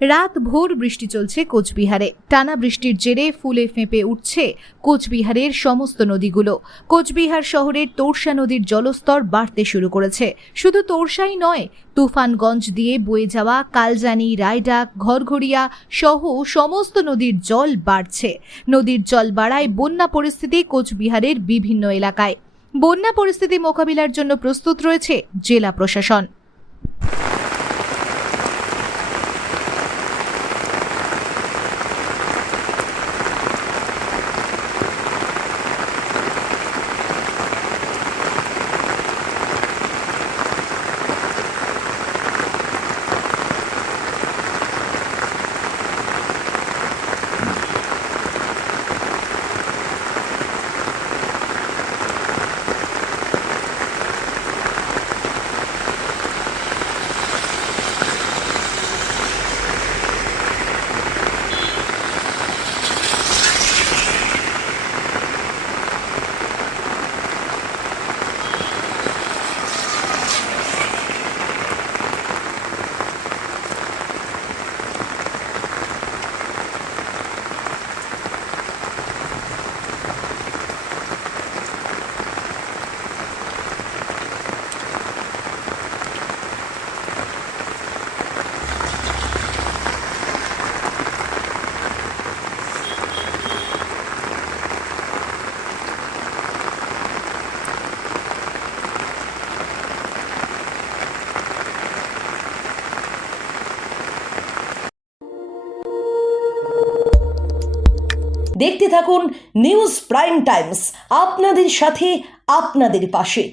রাত ভোর বৃষ্টি চলছে কোচবিহারে। টানা বৃষ্টির জেরে ফুলে ফেঁপে উঠছে কোচবিহারের সমস্ত নদীগুলো। কোচবিহার শহরের তোরসা নদীর জলস্তর বাড়তে শুরু করেছে। শুধু তোরসাই নয়, তুফানগঞ্জ দিয়ে বয়ে যাওয়া কালজানি, রায়ডাক, ঘরঘরিয়া সহ সমস্ত নদীর জল বাড়ছে। নদীর জল বাড়ায় বন্যা পরিস্থিতি কোচবিহারের বিভিন্ন এলাকায়। বন্যা পরিস্থিতি মোকাবিলার জন্য প্রস্তুত রয়েছে জেলা প্রশাসন। দেখতে থাকুন নিউজ প্রাইম টাইমস, আপনাদের সাথে আপনাদের পাশে।